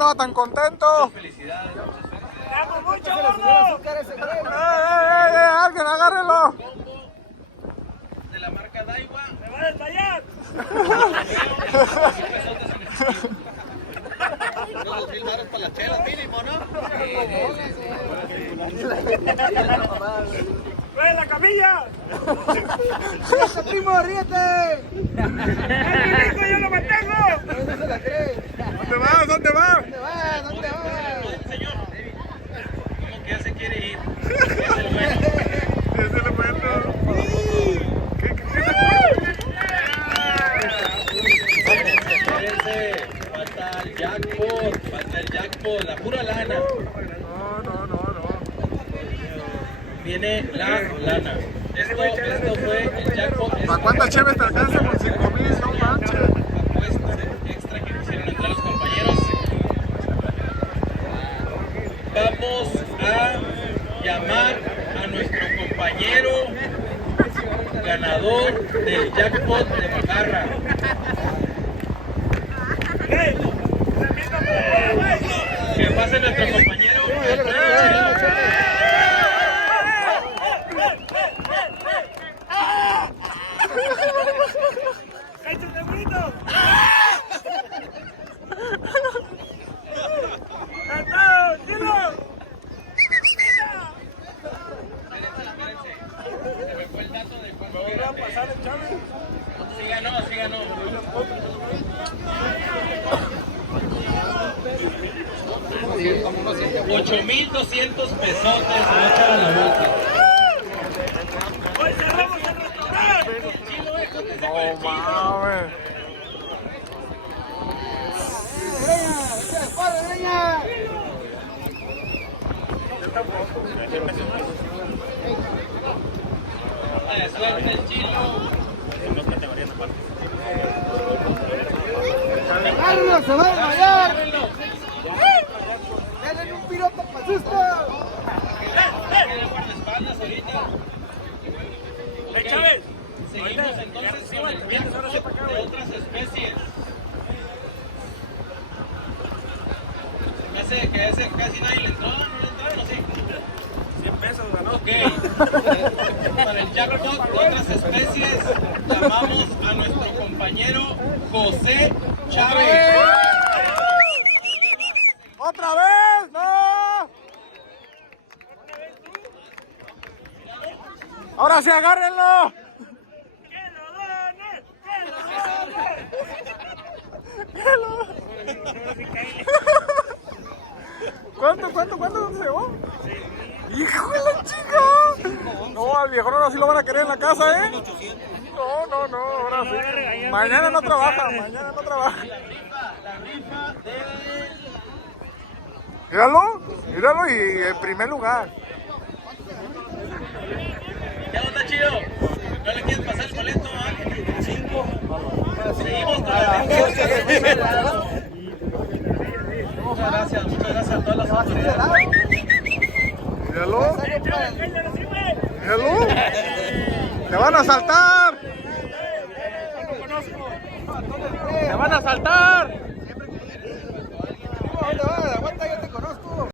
andaba tan contento. Felicidades, muchas felicidades. ¡Te amo mucho, gordo! Alguien agárrelo. De la marca Daiwa. ¡Me va a desmayar! Unos 2,000 baros para las chelas mínimo, ¿no? ¡Ven la camilla! ¡Ríete, primo, ríete! ¡Es mi rico, yo lo mantengo! No se la cree. ¿Dónde vas? ¿Dónde vas? ¿Dónde vas? ¿Dónde vas? Señor, como que ya se quiere ir. Es el bueno. Es el bueno. Espérense, falta el jackpot, la pura lana. No. Viene la lana. Esto fue el jackpot. ¿Para cuántas cheves te alcanza con 5,000? No manches. Apuestas extra que quisieron entre los compañeros. Vamos a llamar a nuestro compañero ganador del jackpot de Macarra. Que pase nuestro compañero. ¡Échate bonito! ¡Cantado! ¡Dilo! Se me fue el dato de cuánto ¿Me voy a pasar el chave? Sí ganó. 8,200 pesotes se le echan a la boca. ¡Hoy cerramos el restaurante! No mames. ¡Corre, greña! Suelta el chilo. ¡Agárralo, se va a desmayar! ¡Denle un piropo para susto! Tiene guardaespaldas ahorita. Chávez! Seguimos entonces con el jackpot de otras especies. Se me hace que a ese casi nadie le entró, ¿no le entraron o sí? 100 pesos ganó. Ok. Para el jackpot de otras especies llamamos a nuestro compañero José Chávez. ¡Otra vez! ¡No! ¡Ahora sí, agárrenlo! ¡Que lo dones! ¿Cuánto? ¿Dónde se llevó? ¡Hijo de la chica! No, al viejo ahora sí lo van a querer en la casa, ¿eh? No, ahora sí. Mañana no trabaja. La rifa del... Míralo y en primer lugar. ¿Ya no está chido? ¿No le quieres pasar el boleto a 5? Seguimos con la rifa. Muchas gracias a todas las autoridades. Míralo. ¡Te van a saltar! ¡Te van a saltar! ¿Dónde vas?